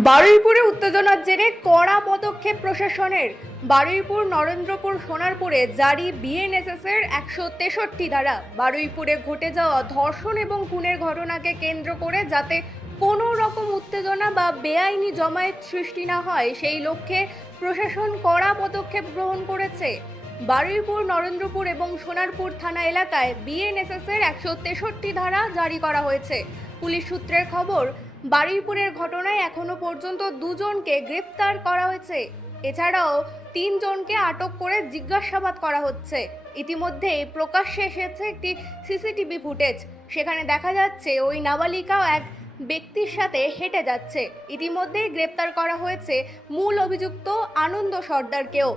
বারুইপুরে উত্তেজনার জেরে কড়া পদক্ষেপ প্রশাসনের। বারুইপুর নরেন্দ্রপুর সোনারপুরে জারি বিএনএসএস এর 163 ধারা। বারুইপুরে ঘটে যাওয়া ধর্ষণ এবং খুনের ঘটনাকে কেন্দ্র করে যাতে কোনো রকম উত্তেজনা বা বেআইনি জমায়েত সৃষ্টি না হয় সেই লক্ষ্যে প্রশাসন কড়া পদক্ষেপ গ্রহণ করেছে। বারুইপুর নরেন্দ্রপুর এবং সোনারপুর থানা এলাকায় বিএনএসএস এর 163 ধারা জারি করা হয়েছে। পুলিশ সূত্রের খবর, বারুইপুরের ঘটনায় এখনো পর্যন্ত দুজনকে গ্রেফতার করা হয়েছে। এছাড়াও 3 জনকে আটক করে জিজ্ঞাসাবাদ করা হচ্ছে। ইতিমধ্যেই প্রকাশ্যে এসেছে একটি সিসিটিভি ফুটেজ। সেখানে দেখা যাচ্ছে ওই নাবালিকা এক ব্যক্তির সাথে হেঁটে যাচ্ছে। ইতিমধ্যেই গ্রেপ্তার করা হয়েছে মূল অভিযুক্ত আনন্দ সর্দারকেও।